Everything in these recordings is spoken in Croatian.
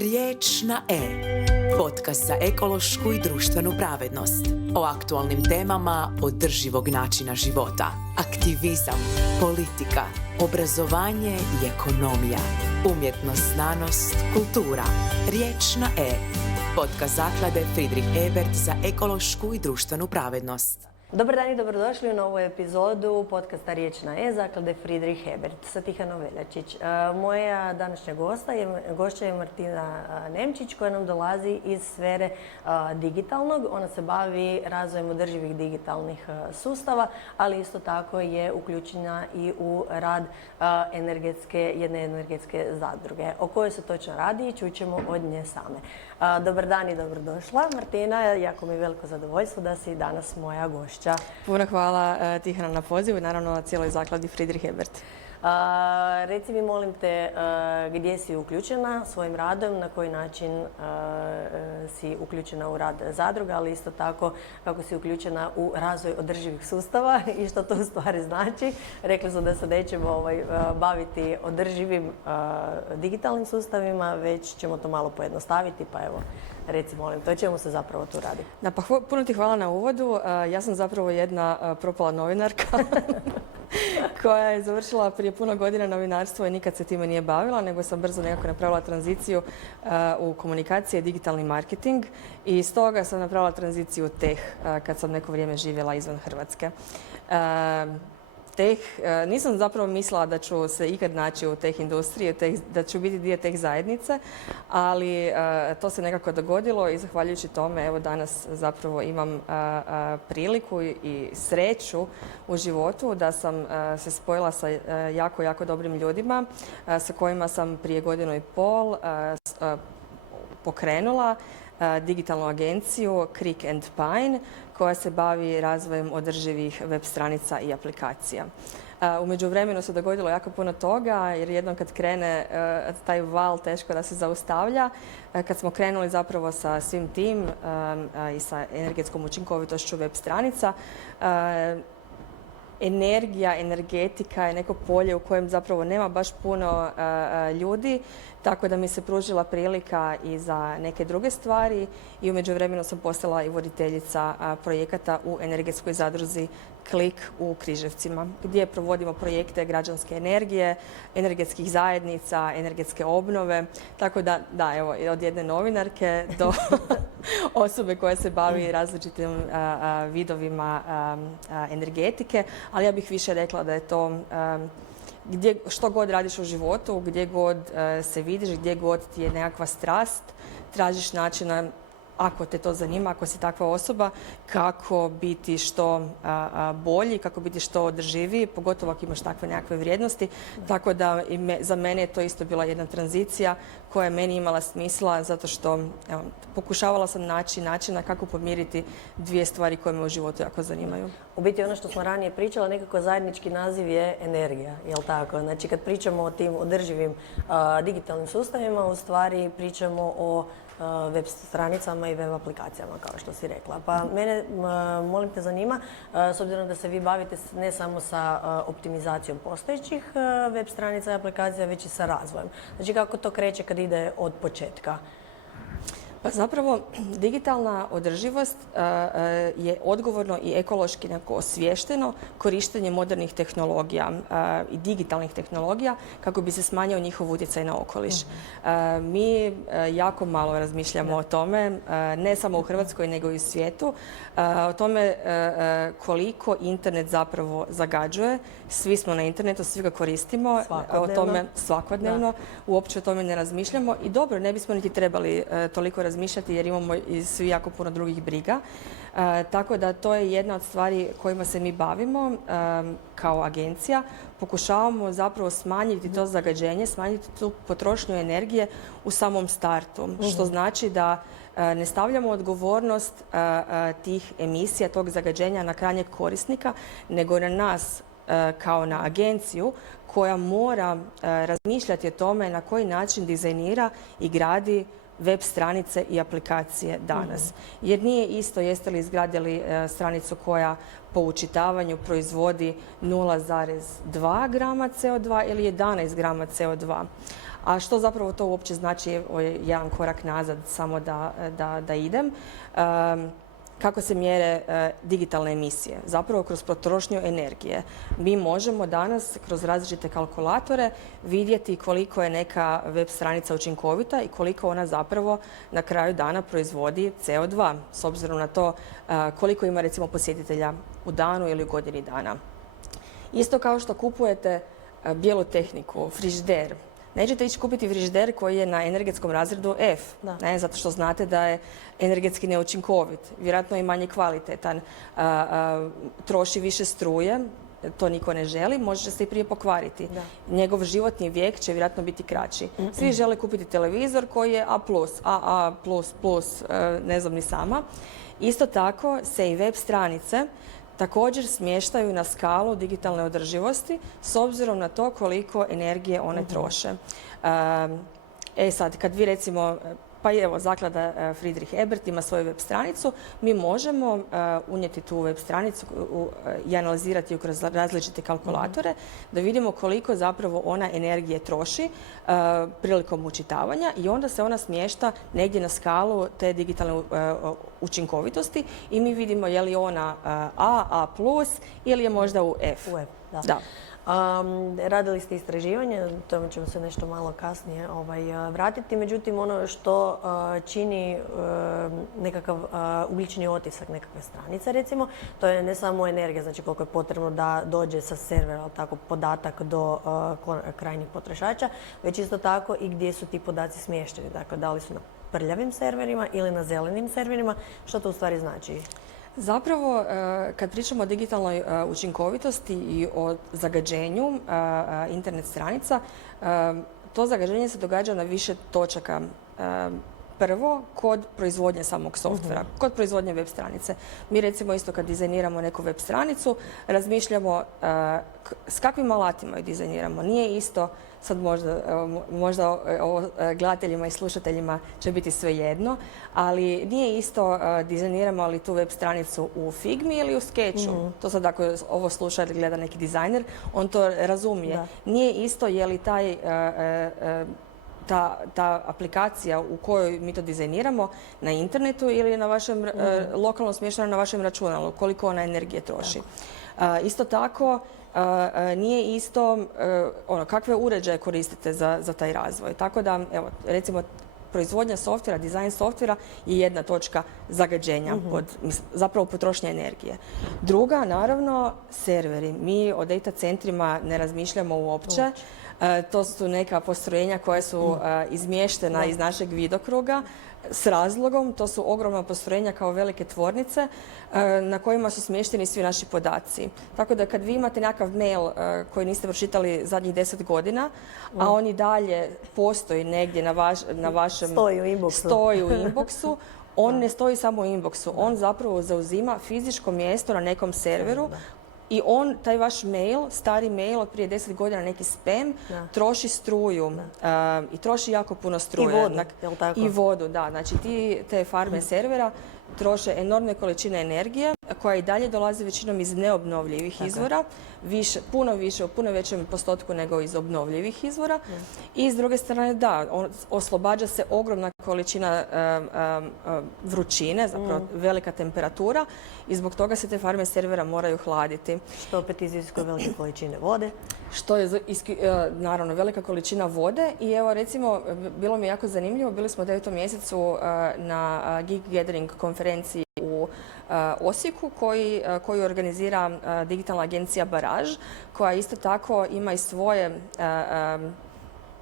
Riječ na E. Podcast za ekološku i društvenu pravednost. O aktualnim temama održivog načina života. Aktivizam, politika, obrazovanje i ekonomija. Umjetnost, znanost, kultura. Riječ na E. Podcast zaklade Friedrich Ebert za ekološku i društvenu pravednost. Dobar dan i dobrodošli u novu epizodu podcasta Riječ na E zaklade Friedrich Ebert sa Tihana Veljačić. Moja današnja gošća je Martina Nemčić koja nam dolazi iz sfere digitalnog. Ona se bavi razvojem održivih digitalnih sustava, ali isto tako je uključena i u rad jedne energetske zadruge. O kojoj se točno radi čućemo od nje same. Dobar dan i dobrodošla. Martina, jako mi je veliko zadovoljstvo da si danas moja gošća. Puno hvala Tihana na pozivu i naravno na cijeloj zakladi Friedrich Ebert. Reci mi, molim te, gdje si uključena svojim radom, na koji način si uključena u rad zadruga, ali isto tako kako si uključena u razvoj održivih sustava i što to u stvari znači. Rekli su da se nećemo baviti održivim digitalnim sustavima, već ćemo to malo pojednostaviti, pa evo, reci molim, to čemu se zapravo tu radi? Da, pa puno ti hvala na uvodu. Ja sam zapravo jedna propala novinarka koja je završila prije puno godina novinarstvo i nikad se time nije bavila, nego sam brzo nekako napravila tranziciju u komunikaciji i digitalni marketing i stoga sam napravila tranziciju u teh kad sam neko vrijeme živjela izvan Hrvatske. Nisam zapravo mislila da ću se ikad naći u teh industriji, da ću biti dio teh zajednice, ali to se nekako dogodilo i zahvaljujući tome evo danas zapravo imam priliku i sreću u životu da sam se spojila sa jako dobrim ljudima sa kojima sam prije 1.5 godina pokrenula digitalnu agenciju Creek and Pine koja se bavi razvojem održivih web stranica i aplikacija. U međuvremenu se dogodilo jako puno toga jer jednom kad krene taj val teško da se zaustavlja. Kad smo krenuli zapravo sa svim tim i sa energetskom učinkovitošću web stranica, energetika je neko polje u kojem zapravo nema baš puno ljudi, tako da mi se pružila prilika i za neke druge stvari i u međuvremenu sam postala i voditeljica projekata u energetskoj zadruzi Klik u Križevcima, gdje provodimo projekte građanske energije, energetskih zajednica, energetske obnove, tako da evo, od jedne novinarke do osobe koja se bavi različitim vidovima energetike, ali ja bih više rekla da je to što god radiš u životu, gdje god se vidiš, gdje god ti je nekakva strast, tražiš načina, ako te to zanima, ako si takva osoba, kako biti što bolji, kako biti što održiviji, pogotovo ako imaš takve nekakve vrijednosti. Tako da za mene je to isto bila jedna tranzicija koja je meni imala smisla zato što pokušavala sam naći načina kako pomiriti dvije stvari koje me u životu jako zanimaju. U biti ono što smo ranije pričali, nekako zajednički naziv je energija, jel tako? Znači kad pričamo o tim održivim digitalnim sustavima, u stvari pričamo o web stranicama i web aplikacijama, kao što si rekla. Pa mene, molim te, zanima, s obzirom da se vi bavite ne samo sa optimizacijom postojećih web stranica i aplikacija, već i sa razvojem. Znači kako to kreće kad ide od početka? Pa zapravo digitalna održivost je odgovorno i ekološki osviješteno korištenje modernih tehnologija i digitalnih tehnologija kako bi se smanjio njihov utjecaj na okoliš. Mi jako malo razmišljamo o tome, ne samo u Hrvatskoj nego i u svijetu, o tome koliko internet zapravo zagađuje. Svi smo na internetu, svi ga koristimo, o tome svakodnevno, uopće o tome ne razmišljamo i dobro, ne bismo niti trebali toliko razmišljati jer imamo i svi jako puno drugih briga. Tako da to je jedna od stvari kojima se mi bavimo kao agencija. Pokušavamo zapravo smanjiti to zagađenje, smanjiti tu potrošnju energije u samom startu. Što znači da ne stavljamo odgovornost tih emisija, tog zagađenja na krajnjeg korisnika, nego na nas kao na agenciju koja mora razmišljati o tome na koji način dizajnira i gradi web stranice i aplikacije danas. Jer nije isto jeste li izgradili stranicu koja po učitavanju proizvodi 0,2 grama CO2 ili 11 grama CO2. A što zapravo to uopće znači, jedan korak nazad samo da idem, kako se mjere digitalne emisije? Zapravo kroz potrošnju energije. Mi možemo danas kroz različite kalkulatore vidjeti koliko je neka web stranica učinkovita i koliko ona zapravo na kraju dana proizvodi CO2, s obzirom na to koliko ima recimo posjetitelja u danu ili u godini dana. Isto kao što kupujete bijelu tehniku, frižider, nećete ići kupiti frižider koji je na energetskom razredu F, ne, zato što znate da je energetski neučinkovit, vjerojatno je manje kvalitetan, troši više struje, to niko ne želi, može se i prije pokvariti. Njegov životni vijek će vjerojatno biti kraći. Svi žele kupiti televizor koji je A+, AA++, ne znam ni sama. Isto tako se i web stranice također smještaju na skalu digitalne održivosti s obzirom na to koliko energije one troše. Sad, kad vi recimo, pa evo, zaklada Friedrich Ebert ima svoju web stranicu, mi možemo unijeti tu web stranicu i analizirati ju kroz različite kalkulatore da vidimo koliko zapravo ona energije troši prilikom učitavanja i onda se ona smješta negdje na skalu te digitalne učinkovitosti i mi vidimo je li ona A+, ili je možda u F. Da. Radili ste istraživanje, tome ćemo se nešto malo kasnije vratiti, međutim ono što čini nekakav ugljični otisak nekakve stranice recimo, to je ne samo energija, znači koliko je potrebno da dođe sa servera, ali tako podatak do krajnjih potrošača, već isto tako i gdje su ti podaci smješteni, dakle da li su na prljavim serverima ili na zelenim serverima, što to u stvari znači? Zapravo, kad pričamo o digitalnoj učinkovitosti i o zagađenju internet stranica, to zagađenje se događa na više točaka. Prvo, kod proizvodnje samog softvera, kod proizvodnje web stranice. Mi recimo isto kad dizajniramo neku web stranicu, razmišljamo s kakvim alatima ju dizajniramo. Nije isto, sad možda gledateljima i slušateljima će biti svejedno, ali nije isto dizajniramo li tu web stranicu u Figmi ili u Sketchu. To sad ako ovo sluša ili gleda neki dizajner, on to razumije. Nije isto je li ta aplikacija u kojoj mi to dizajniramo na internetu ili na vašem lokalno smještena na vašem računalu, koliko ona energije troši. Isto tako, nije isto kakve uređaje koristite za taj razvoj. Tako da, evo, recimo, proizvodnja softvera, dizajn softvera je jedna točka zagađenja, zapravo potrošnje energije. Druga, naravno, serveri. Mi o data centrima ne razmišljamo uopće. To su neka postrojenja koja su izmještena iz našeg vidokruga s razlogom. To su ogromna postrojenja kao velike tvornice na kojima su smješteni svi naši podaci. Tako da kad vi imate nekakav mail koji niste pročitali zadnjih 10 godina, a on i dalje postoji negdje na vašem... Stoji u inboxu. On ne stoji samo u inboxu. On zapravo zauzima fizičko mjesto na nekom serveru. I taj vaš mail, stari mail od prije 10 godina, neki spam, troši struju i troši jako puno struje. I vodu, jel tako? I vodu, da. Znači te farme servera troše enormne količine energije koja i dalje dolazi većinom iz neobnovljivih izvora, u puno većem postotku nego iz obnovljivih izvora. I s druge strane, da, oslobađa se ogromna količina vrućine, zapravo velika temperatura i zbog toga se te farme servera moraju hladiti. Što opet iziskuje velike količine vode. Što je, naravno, velika količina vode i evo, recimo, bilo mi jako zanimljivo, bili smo u 9. mjesecu na Geek Gathering konferenciji u Osijeku koju organizira digitalna agencija Baraž, koja isto tako ima i svoje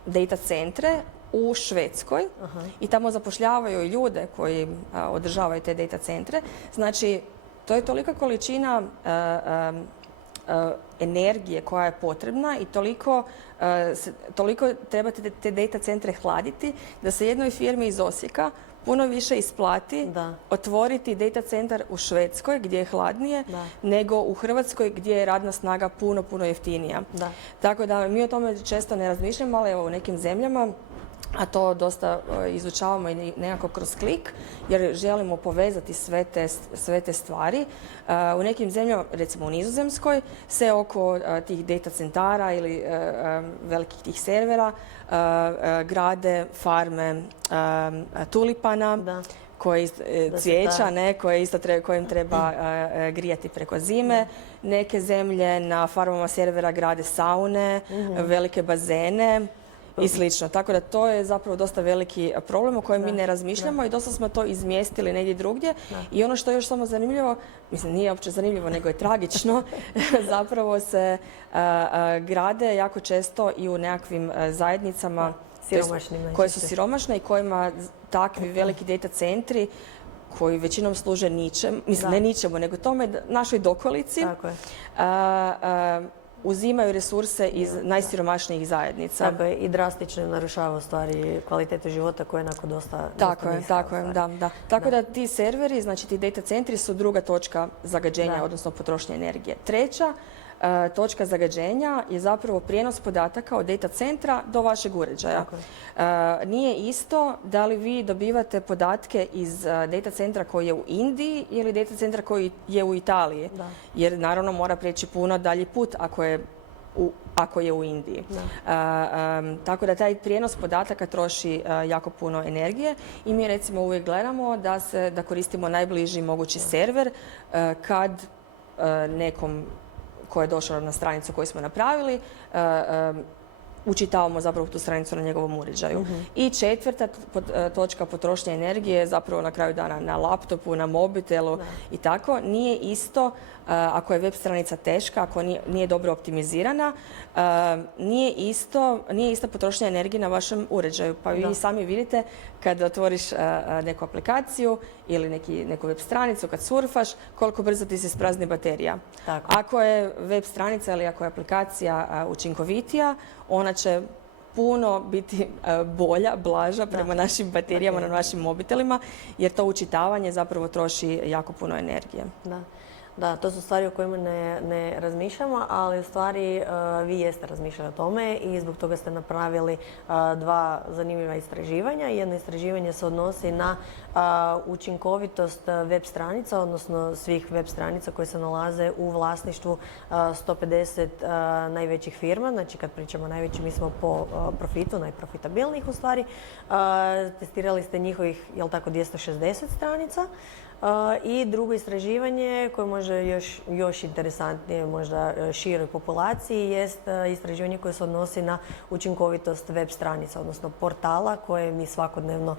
data centre u Švedskoj i tamo zapošljavaju i ljude koji održavaju te data centre. Znači, to je tolika količina energije koja je potrebna i toliko trebate te data centre hladiti da se jednoj firmi iz Osijeka puno više isplati otvoriti data centar u Švedskoj gdje je hladnije nego u Hrvatskoj gdje je radna snaga puno jeftinija. Tako da mi o tome često ne razmišljamo, ali evo u nekim zemljama a to dosta izučavamo i nekako kroz klik, jer želimo povezati sve te stvari. U nekim zemljama, recimo u Nizozemskoj, se oko tih data centara ili velikih tih servera grade farme tulipana, koji cvijeća, kojim treba grijati preko zime. Neke zemlje na farmama servera grade saune, velike bazene i slično. Tako da to je zapravo dosta veliki problem o kojem mi ne razmišljamo i dosta smo to izmjestili negdje drugdje. I ono što je još samo zanimljivo, mislim nije uopće zanimljivo nego je tragično, zapravo se grade jako često i u nekakvim zajednicama koje su siromašne i kojima takvi veliki data centri koji većinom služe ničemu, mislim ne ničemu, nego tome našoj dokolici, uzimaju resurse iz najsiromašnijih zajednica. Tako je, i drastično narušava u stvari kvalitetu života koja je onako dosta Tako je, da. Tako da ti serveri, znači ti data centri su druga točka zagađenja, odnosno potrošnje energije. Treća točka zagađenja je zapravo prijenos podataka od data centra do vašeg uređaja. Nije isto da li vi dobivate podatke iz data centra koji je u Indiji ili data centra koji je u Italiji. Jer naravno mora preći puno dalji put ako je u Indiji. Tako da taj prijenos podataka troši jako puno energije i mi recimo uvijek gledamo da koristimo najbliži mogući server kad nekom ko je došao na stranicu koju smo napravili, učitavamo zapravo tu stranicu na njegovom uređaju. I četvrta točka potrošnje energije je zapravo na kraju dana na laptopu, na mobitelu i tako. Nije isto ako je web stranica teška, ako nije dobro optimizirana, nije ista potrošnja energije na vašem uređaju. Pa vi sami vidite kad otvoriš neku aplikaciju ili neku web stranicu, kad surfaš, koliko brzo ti se isprazni baterija. Ako je web stranica ili ako je aplikacija učinkovitija, ona će puno biti bolja, blaža prema našim baterijama na našim mobitelima, jer to učitavanje zapravo troši jako puno energije. Da, to su stvari o kojima ne razmišljamo, ali u stvari vi jeste razmišljali o tome i zbog toga ste napravili dva zanimljiva istraživanja. Jedno istraživanje se odnosi na učinkovitost web stranica, odnosno svih web stranica koje se nalaze u vlasništvu 150 najvećih firma. Znači kad pričamo o najvećim, mi smo po profitu, najprofitabilnijih u stvari. Testirali ste njihovih, 260 stranica. I drugo istraživanje koje može još interesantnije možda široj populaciji jest istraživanje koje se odnosi na učinkovitost web stranica, odnosno portala koje mi svakodnevno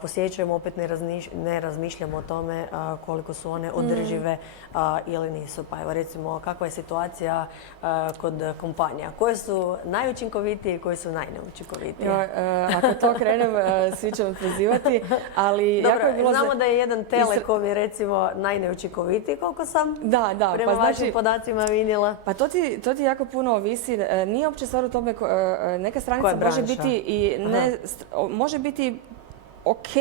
posjećujemo, opet ne razmišljamo o tome koliko su one održive ili nisu. Pa evo recimo kakva je situacija kod kompanija? Koje su najučinkovitije i koje su najneučinkovitije? Ako to krenem, svi ćemo prozivati, ali dobro, znamo da je jedan Telekom je recimo najneučinkovitiji koliko sam prema vašim podacima vidjela. Pa to ti jako puno ovisi. Nije uopće stvar u tome, neka stranica može biti ok,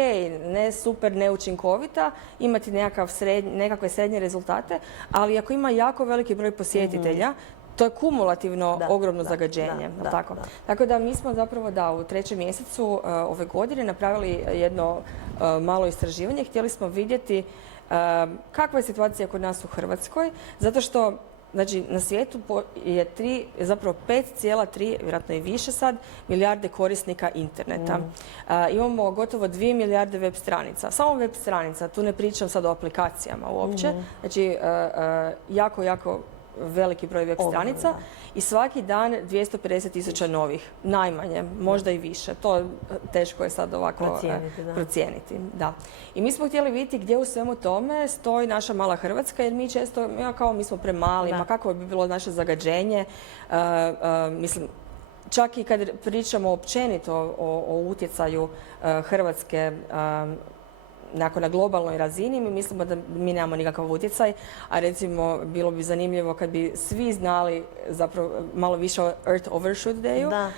ne super neučinkovita, imati nekakve srednje rezultate, ali ako ima jako veliki broj posjetitelja, to je kumulativno ogromno zagađenje. Tako da mi smo zapravo u 3. mjesecu ove godine napravili jedno malo istraživanje. Htjeli smo vidjeti kakva je situacija kod nas u Hrvatskoj, zato što znači, na svijetu je zapravo 5,3, vjerojatno i više sad, milijarde korisnika interneta. Imamo gotovo 2 milijarde web stranica. Samo web stranica, tu ne pričam sad o aplikacijama uopće. Znači, jako veliki broj web stranica i svaki dan 250.000 novih, najmanje, možda i više. To teško je sad ovako procijeniti. I mi smo htjeli vidjeti gdje u svemu tome stoji naša mala Hrvatska, jer mi često, mi smo premali, ma kako bi bilo naše zagađenje. Mislim, čak i kad pričamo općenito o utjecaju Hrvatske na globalnoj razini, mi mislimo da mi nemamo nikakav utjecaj, a recimo bilo bi zanimljivo kad bi svi znali zapravo malo više o Earth Overshoot Dayu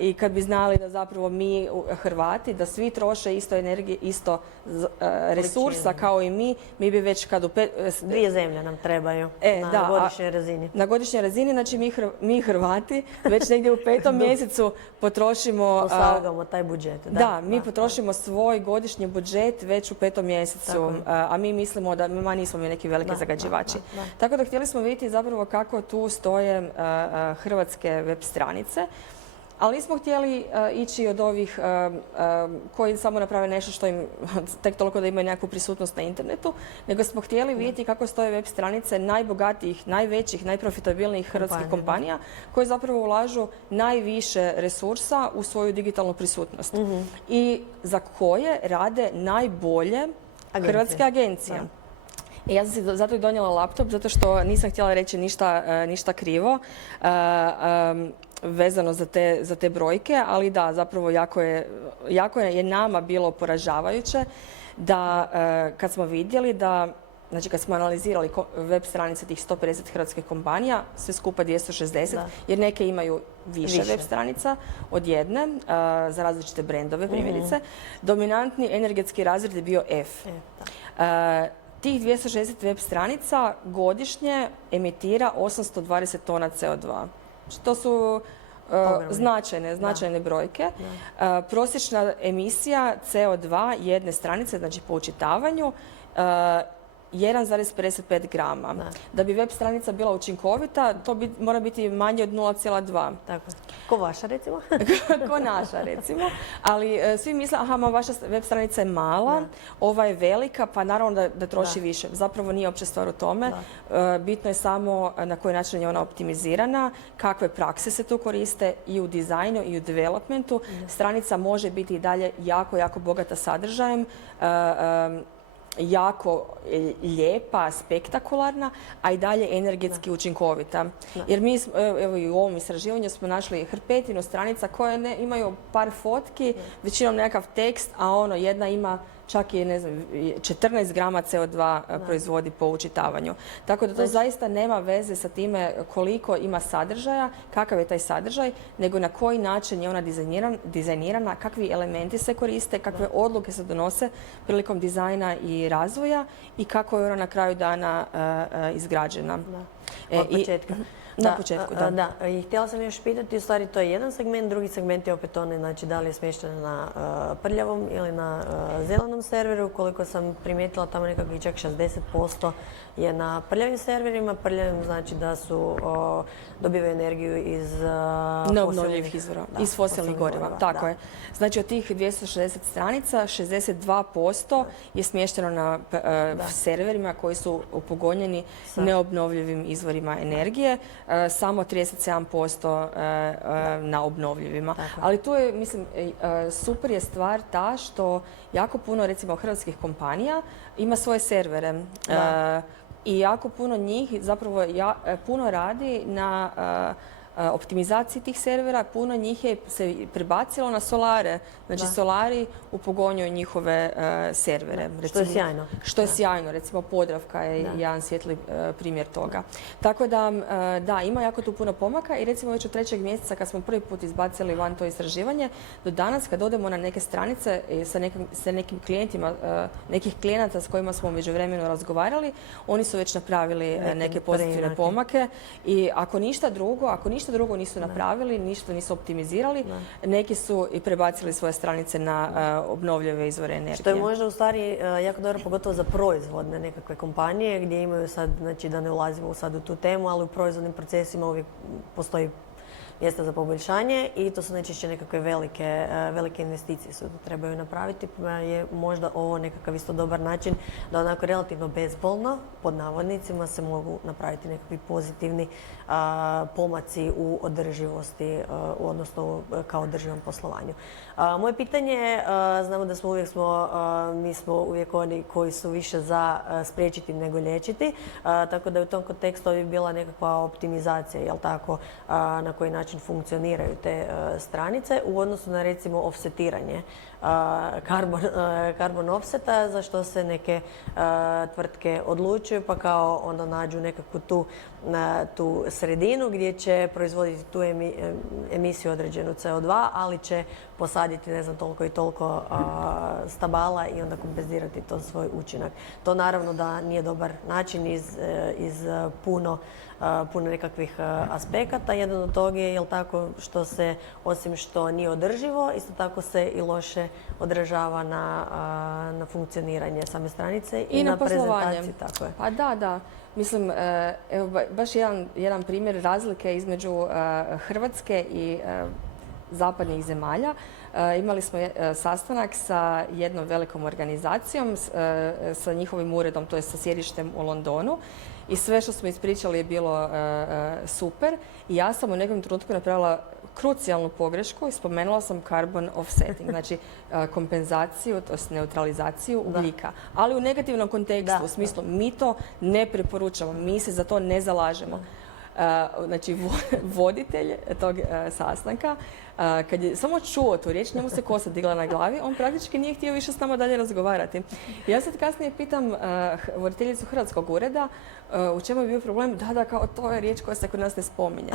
i kad bi znali da zapravo mi Hrvati, da svi troše isto energije, isto resursa kao i mi bi već kad u 2 zemlje nam trebaju na godišnjoj razini. Na godišnjoj razini, znači mi Hrvati već negdje u 5. mjesecu potrošimo... Poslagamo taj budžet. Mi potrošimo svoj godišnji budžet već u 5. mjesecu, a mi mislimo da nismo mi neki veliki zagađivači. Tako da htjeli smo vidjeti zapravo kako tu stoje hrvatske web stranice. Ali nismo htjeli ići od ovih koji samo naprave nešto što im tek toliko da imaju nekakvu prisutnost na internetu, nego smo htjeli vidjeti kako stoje web stranice najbogatijih, najvećih, najprofitabilnijih hrvatskih kompanija koje zapravo ulažu najviše resursa u svoju digitalnu prisutnost i za koje rade najbolje hrvatske agencije. Ja sam si zato i donijela laptop, zato što nisam htjela reći ništa krivo vezano za te brojke, ali da, zapravo jako je nama bilo poražavajuće da kad smo vidjeli da, znači kad smo analizirali web stranice tih 150 hrvatskih kompanija, sve skupa 260, jer neke imaju više web stranica od jedne, za različite brendove primjerice, dominantni energetski razred je bio F. Tih 260 web stranica godišnje emitira 820 tona CO2. To su značajne brojke. Prosječna emisija CO2 jedne stranice, znači po učitavanju, 1,55 grama. Da bi web stranica bila učinkovita, to mora biti manje od 0,2. Tako. Ko vaša, recimo? Ko naša, recimo. Ali svi misle, vaša web stranica je mala, ova je velika, pa naravno da troši više. Zapravo nije uopće stvar u tome. Bitno je samo na koji način je ona optimizirana, kakve prakse se tu koriste i u dizajnu i u developmentu. Stranica može biti i dalje jako bogata sadržajem, jako lijepa, spektakularna, a i dalje energetski učinkovita. Jer mi, evo i u ovom istraživanju smo našli hrpetinu stranica koje imaju par fotki, većinom nekakav tekst, a jedna ima čak i 14 grama CO2 proizvodi po učitavanju. Tako da to zaista nema veze sa time koliko ima sadržaja, kakav je taj sadržaj, nego na koji način je ona dizajnirana, kakvi elementi se koriste, kakve odluke se donose prilikom dizajna i razvoja i kako je ona na kraju dana izgrađena. Od početka. Na početku, da. I htjela sam još pitati, u stvari to je jedan segment, drugi segment je opet onaj, znači da li je smještena na prljavom ili na zelenom serveru. Koliko sam primijetila, tamo nekakvih čak 60% je na prljavim serverima. Prljavim znači da su dobivaju energiju iz neobnovljivih izvora, iz fosilnih goriva. Tako je. Znači od tih 260 stranica, 62% je smješteno na serverima koji su upogonjeni neobnovljivim izvorima energije, samo 37% na obnovljivima. Ali tu je, mislim, super je stvar ta što jako puno, recimo, hrvatskih kompanija ima svoje servere. I jako puno njih zapravo puno radi na optimizaciji tih servera, puno njih je se prebacilo na solare. Znači solari upogonjuju njihove servere. Što je sjajno. Što je sjajno. Recimo Podravka je jedan svijetli primjer toga. Tako da, ima jako tu puno pomaka i recimo već od 3. mjeseca kad smo prvi put izbacili van to istraživanje, do danas kad odemo na neke stranice sa nekim klijentima, nekih klijenata s kojima smo u međuvremenu razgovarali, oni su već napravili neke pozitivne pomake i ako ništa drugo nisu napravili, ništa nisu optimizirali, neki su i prebacili svoje stranice na obnovljive izvore energije. Što je možda u stvari jako dobro, pogotovo za proizvodne nekakve kompanije gdje imaju sad, znači da ne ulazimo sad u tu temu, ali u proizvodnim procesima uvijek postoji mjesta za poboljšanje i to su najčešće nekakve velike investicije su trebaju napraviti, pa je možda ovo nekakav isto dobar način da onako relativno bezbolno, pod navodnicima, se mogu napraviti nekakvi pozitivni pomaci u održivosti, odnosno kao održivom poslovanju. Moje pitanje je, znamo da mi smo uvijek oni koji su više za spriječiti nego liječiti, tako da je u tom kontekstu bi bila nekakva optimizacija, jel tako, na koji način način funkcioniraju te stranice u odnosu na recimo offsetiranje carbon offseta, za što se neke tvrtke odlučuju pa kao onda nađu nekakvu tu sredinu gdje će proizvoditi tu emisiju određenu CO2, ali će posaditi ne znam toliko i toliko stabala i onda kompenzirati to svoj učinak. To naravno da nije dobar način iz puno nekakvih aspekata. Jedan od toga je, jel tako, što se, osim što nije održivo, isto tako se i loše odražava na funkcioniranje same stranice i na prezentaciji. Tako je. Pa da. Mislim, evo, baš jedan primjer razlike između Hrvatske i zapadnih zemalja. Imali smo sastanak sa jednom velikom organizacijom, sa njihovim uredom, to je sa sjedištem u Londonu. I sve što smo ispričali je bilo super. I ja sam u nekom trenutku napravila krucijalnu pogrešku i spomenula sam carbon offsetting, znači kompenzaciju, to jest neutralizaciju ugljika. Ali u negativnom kontekstu, u smislu mi to ne preporučamo, mi se za to ne zalažemo. Znači, voditelj tog sastanka, kad je samo čuo tu riječ, njemu se kosa digla na glavi, on praktički nije htio više s nama dalje razgovarati. Ja sad kasnije pitam voditeljicu Hrvatskog ureda u čemu je bio problem. Da, kao to je riječ koja se kod nas ne spominje.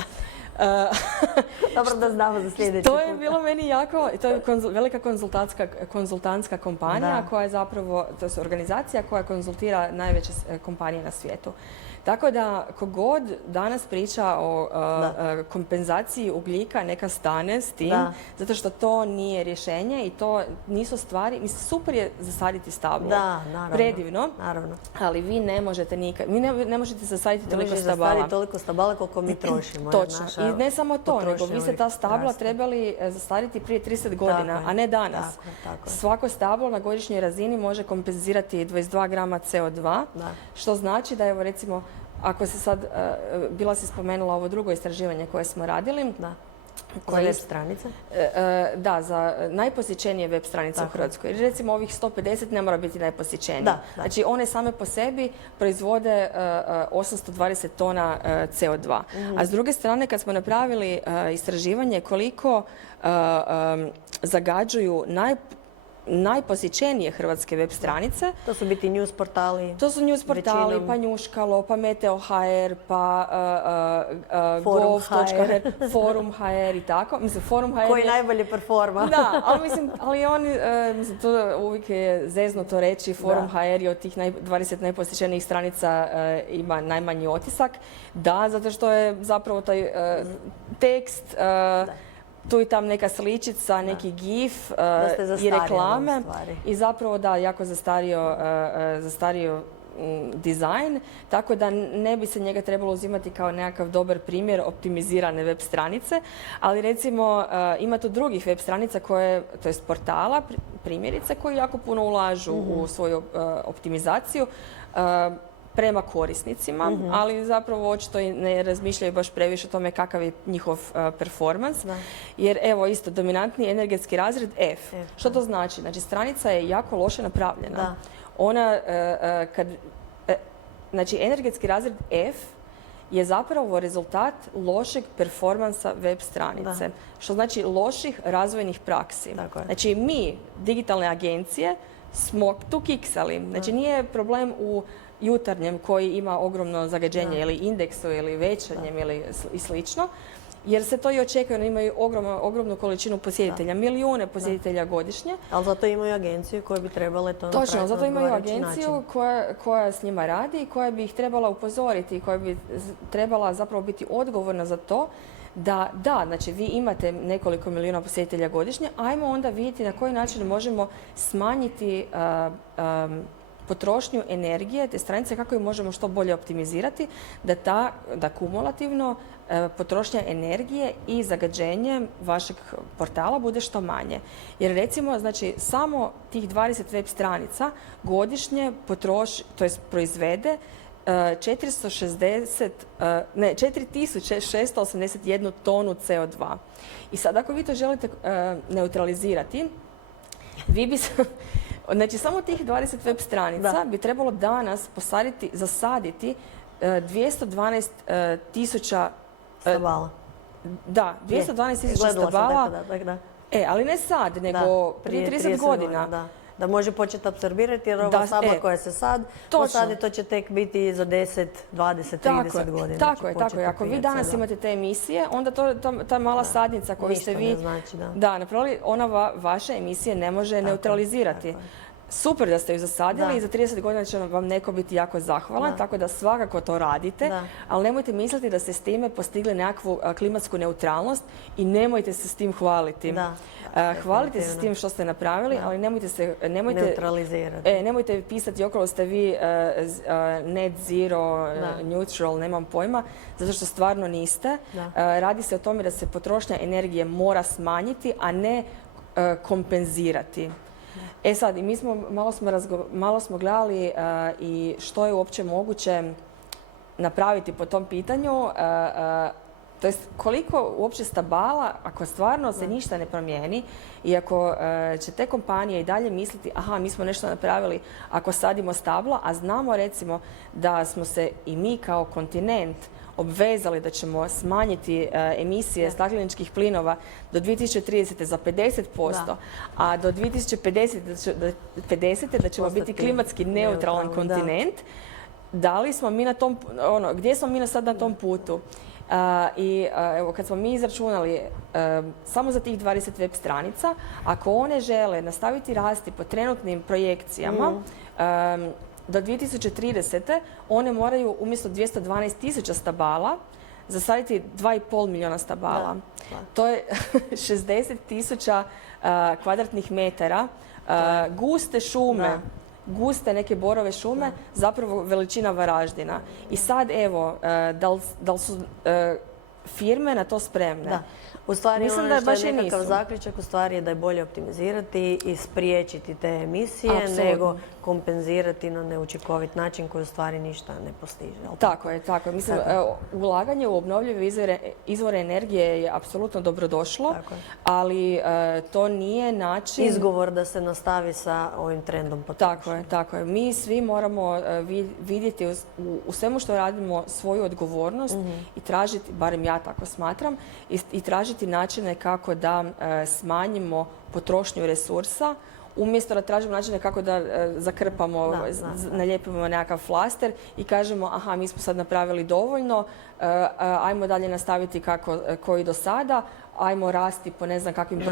Dobro da znamo za sljedeći To je bilo meni jako, to je velika konzultantska kompanija koja je zapravo, to je organizacija koja konzultira najveće kompanije na svijetu. Tako da, kogod danas priča o kompenzaciji ugljika, neka stane s tim, zato što to nije rješenje i to nisu stvari. Mislim, super je zasaditi stablo. Naravno. Predivno. Naravno. Ali vi ne možete nikad, ne možete zasaditi toliko stabala. Zasaditi toliko stabala koliko mi trošimo. Točno. I ne samo to, nego vi ste ta stabla trebali zasaditi prije 30 godina, a ne danas. Tako. Svako stablo na godišnjoj razini može kompenzirati 22 grama CO2, što znači da, evo recimo, ako se sad, bila si spomenula ovo drugo istraživanje koje smo radili. Za web stranice? Da, za najposjećenije web stranice u Hrvatskoj. Jer recimo ovih 150 ne mora biti najposjećenije. Znači one same po sebi proizvode 820 tona CO2. A s druge strane, kad smo napravili istraživanje koliko zagađuju najposjećenije hrvatske web stranice. To su biti news portali. To su news portali, pa Njuškalo, pa Meteo.hr, pa Gov.hr, Forum.hr i tako. Mislim, Forum.hr koji najbolje performa. Da, ali on, to uvijek je zeznuto reći, Forum.hr je od tih 20 najposjećenijih stranica ima najmanji otisak. Da, zato što je zapravo taj tekst, tu i tam neka sličica, neki gif i reklame. I zapravo jako zastario dizajn, tako da ne bi se njega trebalo uzimati kao nekakav dobar primjer optimizirane web stranice, ali recimo ima tu drugih web stranica to jest portala, primjerice, koji jako puno ulažu u svoju optimizaciju prema korisnicima, ali zapravo očito i ne razmišljaju baš previše o tome kakav je njihov performans. Jer evo isto, dominantni energetski razred F. Što to znači? Znači, stranica je jako loše napravljena. Ona, znači, energetski razred F je zapravo rezultat lošeg performansa web stranice. Što znači loših razvojnih praksi. Znači, mi, digitalne agencije, smo tu kiksali. Znači, nije problem u Jutarnjem koji ima ogromno zagađenje ili Indeksu ili Večernjem ili i slično, jer se to i očekuje, oni imaju ogromnu količinu posjetitelja, milijune posjetitelja godišnje. Ali zato imaju agenciju koje bi trebale to napraviti. Točno, zato imaju agenciju koja s njima radi i koja bi ih trebala upozoriti i koja bi trebala zapravo biti odgovorna za to da, znači vi imate nekoliko milijuna posjetitelja godišnje, ajmo onda vidjeti na koji način možemo smanjiti potrošnju energije te stranice, kako ju možemo što bolje optimizirati, da kumulativno potrošnja energije i zagađenje vašeg portala bude što manje. Jer recimo, znači, samo tih 20 web stranica godišnje proizvede 4681 tonu CO2. I sad, ako vi to želite neutralizirati, vi bi znači, samo tih 20 web stranica bi trebalo danas zasaditi 212 tisuća stabala. Da, 212.000 Gledala sam taj stabala. podatak, da. Ali ne sad, nego prije 30 godina. Da može početi apsorbirati, jer ova stabla koja se sad posadi, to će tek biti za 10, 20, 30 godina. Tako je. Ako vi danas imate te emisije, onda ta mala sadnica koju ste vi napravili, ona vaše emisije ne može neutralizirati. Super da ste ju zasadili i za 30 godina će vam neko biti jako zahvalan, tako da svakako to radite, ali nemojte misliti da ste s time postigli nekakvu klimatsku neutralnost i nemojte se s tim hvaliti. Hvalite se s tim što ste napravili, ali nemojte neutralizirati. Nemojte pisati okolo ste vi net zero, neutral, nemam pojma, zato što stvarno niste. Radi se o tome da se potrošnja energije mora smanjiti, a ne kompenzirati. Sad, i mi smo malo smo gledali i što je uopće moguće napraviti po tom pitanju, to jest koliko uopće stabala, ako stvarno se ništa ne promijeni i ako će te kompanije i dalje misliti mi smo nešto napravili ako sadimo stabla, a znamo recimo da smo se i mi kao kontinent obvezali da ćemo smanjiti emisije stakleničkih plinova do 2030. za 50%, a do 2050. da ćemo biti klimatski neutralan kontinent. Da li smo mi na tom, gdje smo mi sad na tom putu? I evo, kad smo mi izračunali samo za tih 20 web stranica, ako one žele nastaviti rasti po trenutnim projekcijama, do 2030. one moraju umjesto 212.000 stabala zasaditi 2,5 milijuna stabala. To je 60.000 kvadratnih metara guste šume. Guste neke borove šume, zapravo veličina Varaždina. I sad evo, da li su firme na to spremne? U stvari, ono što je nekakav zaključak, u stvari je da je bolje optimizirati i spriječiti te emisije nego kompenzirati na neučinkovit način koji u stvari ništa ne postiže. Tako je. Mislim, ulaganje u obnovljive izvore energije je apsolutno dobrodošlo, ali to nije način... Izgovor da se nastavi sa ovim trendom potrošnje. Tako je. Mi svi moramo vidjeti u svemu što radimo svoju odgovornost i tražiti, barem ja tako smatram, i tražiti načine kako da smanjimo potrošnju resursa, umjesto da tražimo načine kako da zakrpamo, nalijepimo nekakav flaster i kažemo mi smo sad napravili dovoljno, ajmo dalje nastaviti kao i do sada, ajmo rasti po ne znam kakvim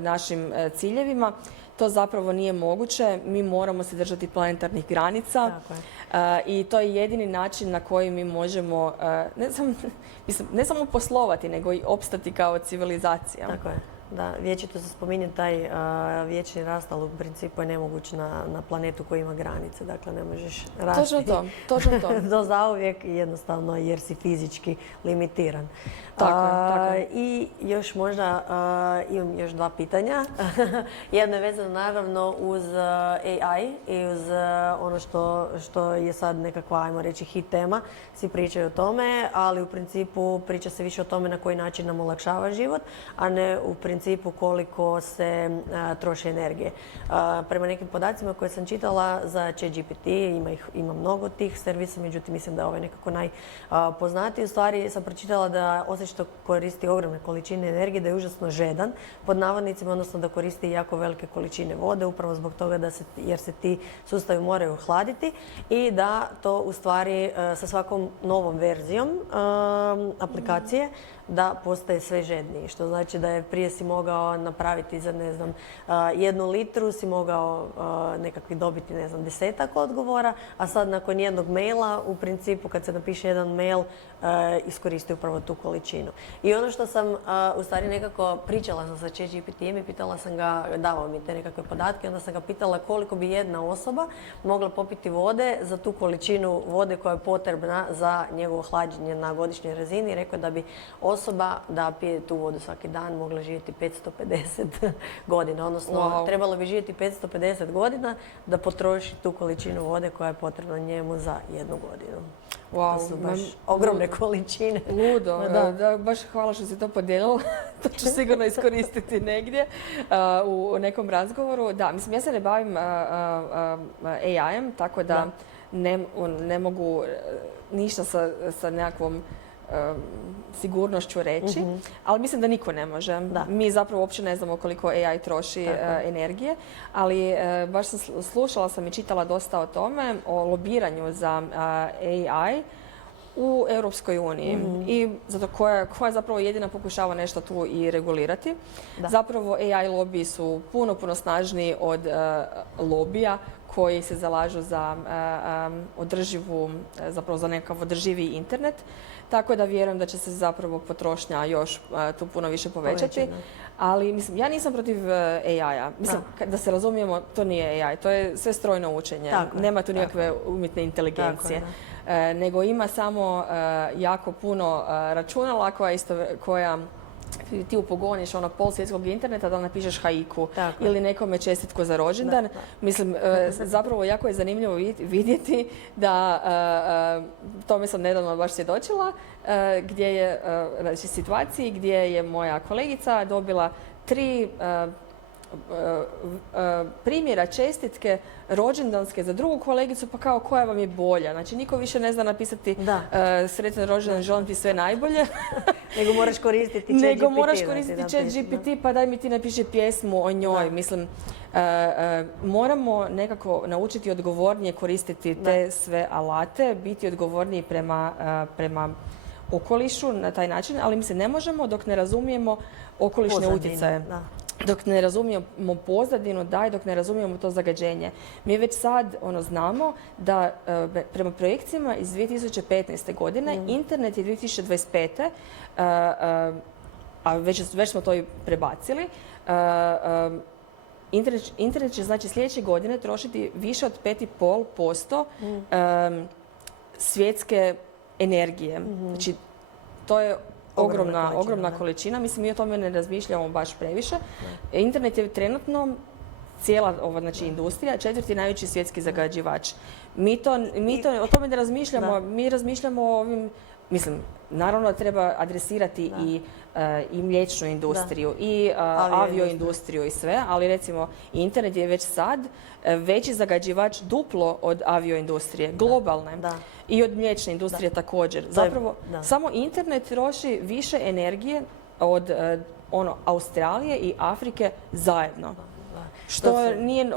našim ciljevima. To zapravo nije moguće. Mi moramo se držati planetarnih granica i to je jedini način na koji mi možemo ne samo poslovati, nego i opstati kao civilizacija. Tako je. Da, vječito se spominje taj vječni rast, ali u principu je nemoguć na planetu koji ima granice. Dakle, ne možeš rasti. Točno to. Do zauvijek jednostavno jer si fizički limitiran. Tako je. I još možda imam još dva pitanja. Jedno je vezano naravno uz AI i uz ono što je sad nekakva, ajmo reći, hit tema. Svi pričaju o tome, ali u principu priča se više o tome na koji način nam olakšava život, a ne u principu koliko se troši energije. Prema nekim podacima koje sam čitala za ChatGPT, ima mnogo tih servisa, međutim mislim da je ovaj nekako najpoznatiji. U stvari sam pročitala da osim što koristi ogromne količine energije, da je užasno žedan, pod navodnicima, odnosno da koristi jako velike količine vode, upravo zbog toga jer se ti sustavi moraju hladiti i da to u stvari sa svakom novom verzijom aplikacije da postaje sve žedniji, što znači da je prije si mogao napraviti za, 1 litru si mogao nekakvi dobiti, 10 odgovora, a sad nakon jednog maila, u principu kad se napiše jedan mail, iskoristi upravo tu količinu. I ono što sam u stvari nekako pričala sam sa ChatGPT-em i pitala sam ga, davao mi te nekakve podatke, onda sam ga pitala koliko bi jedna osoba mogla popiti vode za tu količinu vode koja je potrebna za njegovo hlađenje na godišnjoj razini. Rekao da bi osoba da pije tu vodu svaki dan mogla živjeti 550 godina, odnosno trebalo bi živjeti 550 godina da potroši tu količinu vode koja je potrebna njemu za 1 godinu. To su baš ogromne količine. Ludo, da, baš hvala što si to podijelila. To ću sigurno iskoristiti negdje u nekom razgovoru. Da, mislim, ja se ne bavim AI-em, tako da ne mogu ništa sa nekakvom sigurnošću reći, ali mislim da niko ne može. Da. Mi zapravo uopće ne znamo koliko AI troši energije, ali baš slušala sam i čitala dosta o tome, o lobiranju za AI u Europskoj uniji i zato koja zapravo jedina pokušava nešto tu i regulirati. Da. Zapravo AI lobiji su puno snažniji od lobija koji se zalažu za zapravo za nekakav održiviji internet. Tako da vjerujem da će se zapravo potrošnja još tu puno više povećati. Ali mislim, ja nisam protiv AI-a. Mislim, da se razumijemo, to nije AI, to je sve strojno učenje. Nema tu nikakve umjetne inteligencije. Nego ima samo jako puno računala koja ti upogoniš pol svjetskog interneta da napišeš haiku ili nekome čestitku za rođendan. Mislim, zapravo jako je zanimljivo vidjeti da, tome sam nedavno baš svjedočila, gdje je, znači situaciji gdje je moja kolegica dobila 3 primjera čestitke rođendanske za drugu kolegicu, pa kao koja vam je bolja. Znači, niko više ne zna napisati sretan rođendan, želim ti sve najbolje. Nego moraš koristiti ChatGPT, pa daj mi ti napiši pjesmu o njoj. Mislim, moramo nekako naučiti odgovornije koristiti te sve alate, biti odgovorniji prema okolišu na taj način, ali mislim, ne možemo dok ne razumijemo okolišne utjecaje. Dok ne razumijemo pozadinu, dok ne razumijemo to zagađenje. Mi već sad znamo da prema projekcijama iz 2015. godine, internet je 2025. A već smo to i prebacili, internet će znači sljedeće godine trošiti više od 5,5% svjetske energije. Znači, to je ogromna količina. Mislim, mi o tome ne razmišljamo baš previše. Internet je trenutno cijela industrija, 4. najveći svjetski zagađivač. Mi o tome ne razmišljamo. Mi razmišljamo o ovim, mislim, naravno da treba adresirati i mliječnu industriju i avioindustriju i sve, ali recimo internet je već sad veći zagađivač duplo od avioindustrije, globalne. I od mliječne industrije također. Zapravo, samo internet troši više energije od Australije i Afrike zajedno. Što nije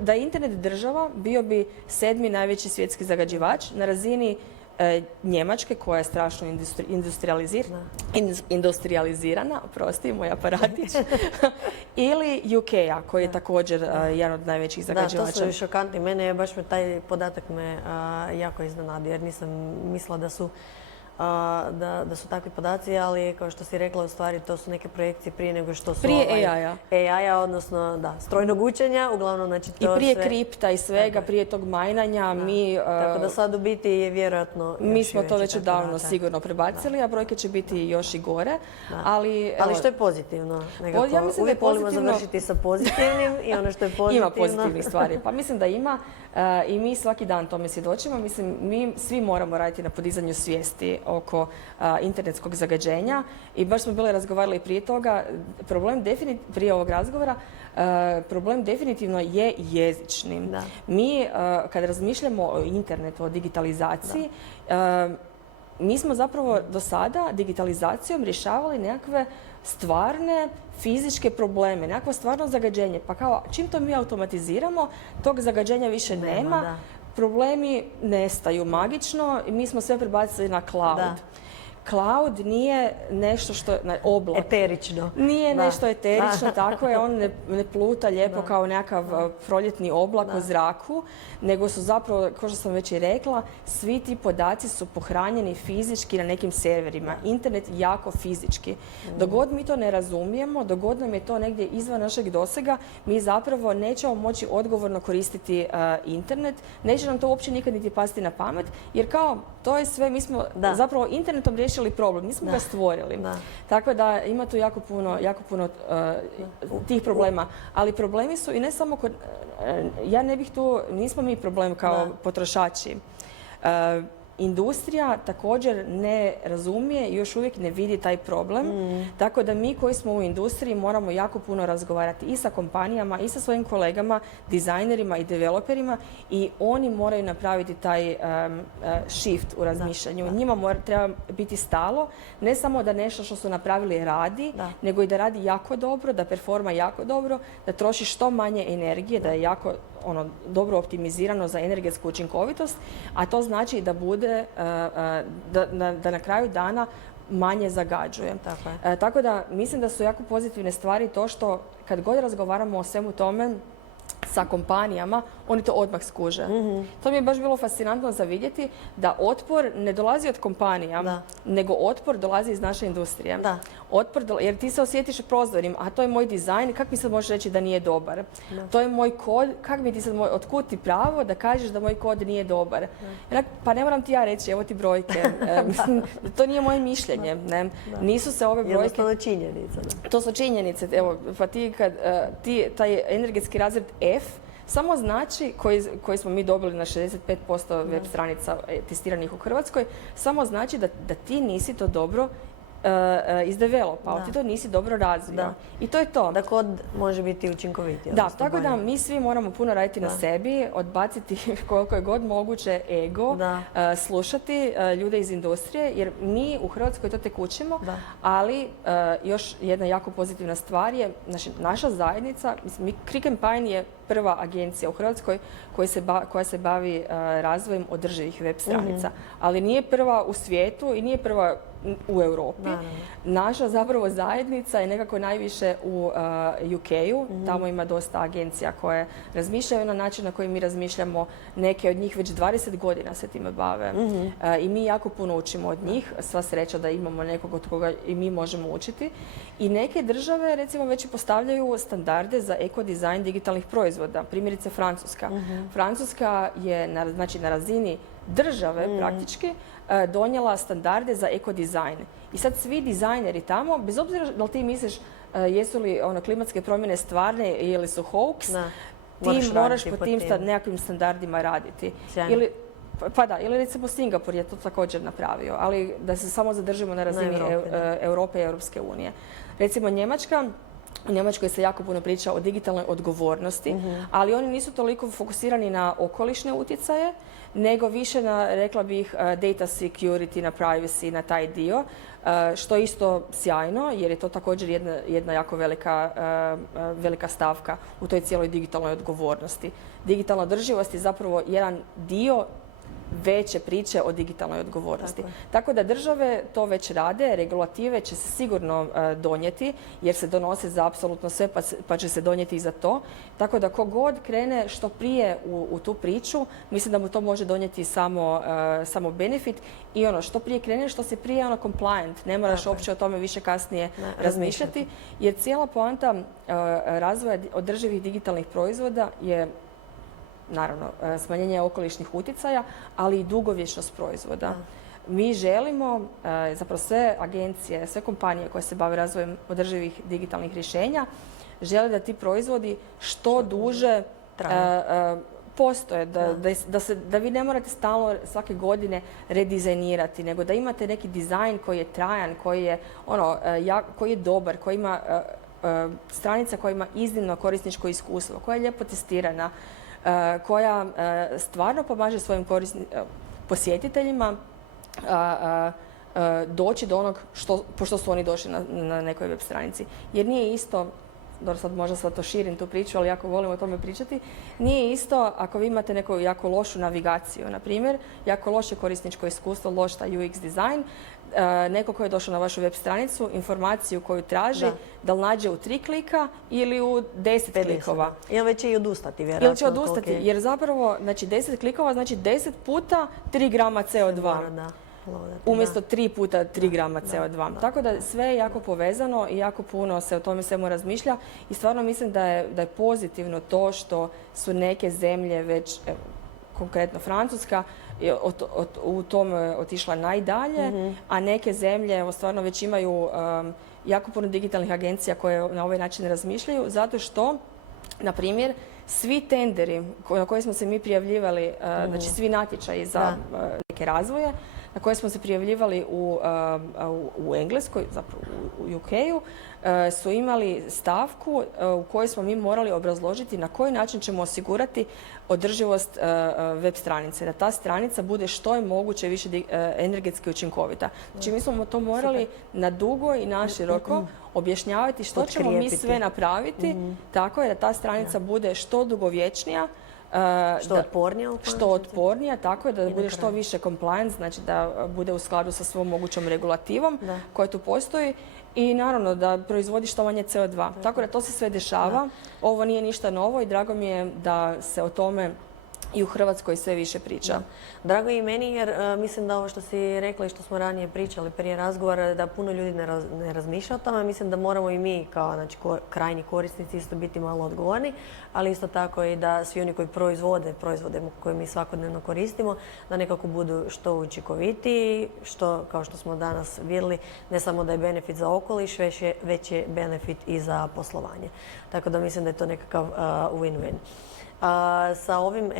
da je internet država, bio bi 7. najveći svjetski zagađivač na razini Njemačke, koja je strašno industrializirana, oprosti, moj aparatić, ili UK-a, koji je također jedan od najvećih zagađivača. Da, to su šokantni. Baš me taj podatak jako iznenadio, jer nisam mislila da su takvi podaci, ali kao što si rekla, u stvari to su neke projekcije prije nego što su prije AI-a, odnosno strojnog učenja, uglavnom znači to i prije kripta i svega, prije tog majnanja. Tako da sad u biti je vjerojatno mi smo to već odavno sigurno prebacili, a brojke će biti još i gore. Ali što je pozitivno? Uvijek volimo završiti sa pozitivnim i ono što je pozitivno. Ima pozitivnih stvari. Pa mislim da ima i mi svaki dan tome svjedočimo. Mislim, mi svi moramo raditi na podizanju svijesti oko internetskog zagađenja i baš smo bili razgovarali prije toga. Prije ovog razgovora, problem definitivno je jezični. Mi, kada razmišljamo o internetu, o digitalizaciji, mi smo zapravo do sada digitalizacijom rješavali nekakve stvarne fizičke probleme, nekakvo stvarno zagađenje. Pa kao, čim to mi automatiziramo, tog zagađenja više nema. Problemi nestaju magično i mi smo sve prebacili na cloud. Cloud nije nešto što... Oblak. Eterično. Nije nešto eterično, tako je. On ne pluta lijepo kao nekakav proljetni oblak u zraku, nego su zapravo, kao što sam već i rekla, svi ti podaci su pohranjeni fizički na nekim serverima. Internet jako fizički. Dok god mi to ne razumijemo, dok god nam je to negdje izvan našeg dosega, mi zapravo nećemo moći odgovorno koristiti internet. Neće nam to uopće nikad niti pasti na pamet, jer kao, to je sve, mi smo zapravo internetom riješili problem, nismo ga stvorili. Tako da ima tu jako puno tih problema. Ali problemi su i ne samo ja ne bih tu, nismo mi problem kao potrošači. industrija također ne razumije i još uvijek ne vidi taj problem. Tako da mi koji smo u industriji moramo jako puno razgovarati i sa kompanijama i sa svojim kolegama, dizajnerima i developerima i oni moraju napraviti taj shift u razmišljanju. Njima treba biti stalo, ne samo da nešto što su napravili radi, nego i da radi jako dobro, da performa jako dobro, da troši što manje energije, da je jako dobro optimizirano za energetsku učinkovitost, a to znači da bude, da na kraju dana manje zagađuje. Tako da mislim da su jako pozitivne stvari to što kad god razgovaramo o svemu tome sa kompanijama, oni to odmah skuže. To mi je baš bilo fascinantno za vidjeti da otpor ne dolazi od kompanija, nego otpor dolazi iz naše industrije. Jer ti se osjetiš prozornim, a to je moj dizajn, kako mi sad možeš reći da nije dobar? To je moj kod, kako mi ti sad otkud ti pravo da kažeš da moj kod nije dobar? Pa ne moram ti ja reći, evo ti brojke. To nije moje mišljenje. Nisu se ove brojke... Jednostavno činjenice. To su činjenice. Evo, pa taj energetski razred F samo znači, koji smo mi dobili na 65% web stranica testiranih u Hrvatskoj, samo znači da ti nisi to dobro izdevelopao, ti to nisi dobro razvio. I to je to. Da kod može biti učinkovitiji. Da, tako da mi svi moramo puno raditi na sebi, odbaciti koliko je god moguće ego, slušati ljude iz industrije, jer mi u Hrvatskoj to tek učimo, ali još jedna jako pozitivna stvar je, naša zajednica, Crickempine je prva agencija u Hrvatskoj koja se bavi razvojem održivih web stranica, ali nije prva u svijetu i nije prva u Europi. Naša zapravo zajednica je nekako najviše u UK-u. Tamo ima dosta agencija koje razmišljaju na način na koji mi razmišljamo. Neke od njih već 20 godina se time bave. I mi jako puno učimo od njih. Sva sreća da imamo nekog od koga i mi možemo učiti. I neke države recimo već postavljaju standarde za ekodizajn digitalnih proizvoda. Primjerice Francuska. Francuska je na razini države praktički donijela standarde za ekodizajn. I sad svi dizajneri tamo, bez obzira da li ti misliš jesu li klimatske promjene stvarne ili su hoax, ti moraš po tim nekakvim standardima raditi. Ili recimo Singapur je to također napravio, ali da se samo zadržimo na razini Europe i Europske unije. Recimo Njemačka, u Njemačkoj se jako puno priča o digitalnoj odgovornosti, ali oni nisu toliko fokusirani na okolišne utjecaje, nego više na, rekla bih, data security, na privacy, na taj dio, što je isto sjajno, jer je to također jedna jako velika stavka u toj cijeloj digitalnoj odgovornosti. Digitalna održivost je zapravo jedan dio veće priče o digitalnoj odgovornosti. Tako da države to već rade, regulative će se sigurno donijeti, jer se donose za apsolutno sve, pa će se donijeti i za to. Tako da kogod krene što prije u tu priču, mislim da mu to može donijeti samo benefit i što prije krene, što se prije compliant. Ne moraš uopće o tome više kasnije razmišljati, jer cijela poanta razvoja održivih digitalnih proizvoda je naravno smanjenje okolišnih utjecaja, ali i dugovječnost proizvoda. Mi želimo, zapravo sve agencije, sve kompanije koje se bave razvojem održivih digitalnih rješenja, žele da ti proizvodi što duže postoje, da vi ne morate stalno svake godine redizajnirati, nego da imate neki dizajn koji je trajan, koji je dobar, koji ima stranica koja ima iznimno korisničko iskustvo, koja je lijepo testirana, koja stvarno pomaže svojim posjetiteljima doći do onog pošto su oni došli na nekoj web stranici. Jer nije isto, možda sad to širim tu priču, ali jako volim o tome pričati, nije isto ako vi imate neku jako lošu navigaciju, na primjer, jako loše korisničko iskustvo, loš taj UX dizajn, neko ko je došao na vašu web stranicu, informaciju koju traži, da li nađe u 3 klika ili u 10 klikova. Ili već će i odustati, vjerojatno. Ili će odustati, jer zapravo 10 klikova znači 10 puta 3 grama CO2. Umjesto 3 puta 3 grama CO2. Tako da sve je jako povezano i jako puno se o tome svemu razmišlja i stvarno mislim da je pozitivno to što su neke zemlje već, konkretno Francuska, u tome otišla najdalje, a neke zemlje stvarno već imaju jako puno digitalnih agencija koje na ovaj način razmišljaju, zato što, na primjer, svi tenderi na koje smo se mi prijavljivali, znači svi natječaji za neke razvoje, na koje smo se prijavljivali u Engleskoj, zapravo u UK-u, su imali stavku u kojoj smo mi morali obrazložiti na koji način ćemo osigurati održivost web stranice, da ta stranica bude što je moguće više energetski učinkovita. Znači mi smo to morali na dugo i naširoko objašnjavati što ćemo mi sve napraviti, tako je da ta stranica bude što dugovječnija, što otpornija, tako je da bude što više compliance, znači da bude u skladu sa svom mogućom regulativom koja tu postoji i naravno da proizvodi što manje CO2. Tako da to se sve dešava. Ovo nije ništa novo i drago mi je da se o tome i u Hrvatskoj sve više priča. Drago je i meni jer mislim da ovo što si rekla i što smo ranije pričali prije razgovora, da puno ljudi ne razmišlja o tome. Mislim da moramo i mi kao znači, krajnji korisnici isto biti malo odgovorni, ali isto tako i da svi oni koji proizvode koje mi svakodnevno koristimo, da nekako budu što učinkovitiji, što, kao što smo danas vidjeli, ne samo da je benefit za okoliš, već je benefit i za poslovanje. Tako da mislim da je to nekakav win-win. Sa ovim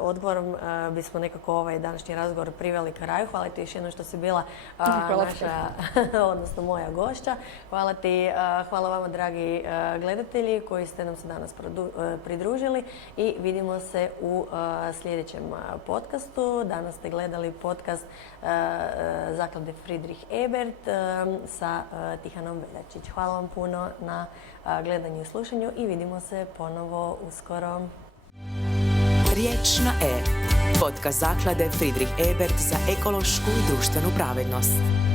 odgovorom bismo nekako ovaj današnji razgovor priveli kraju. Hvala ti još jednom što si bila naša, odnosno moja gošća. Hvala ti, hvala vama dragi gledatelji koji ste nam se danas pridružili i vidimo se u sljedećem podcastu. Danas ste gledali podcast Zaklade Friedrich Ebert sa Tihanom Veljačić. Hvala vam puno na gledanju i slušanju i vidimo se ponovo uskoro. Riječ na E. Podcast Zaklade Friedrich Ebert za ekološku i društvenu pravednost.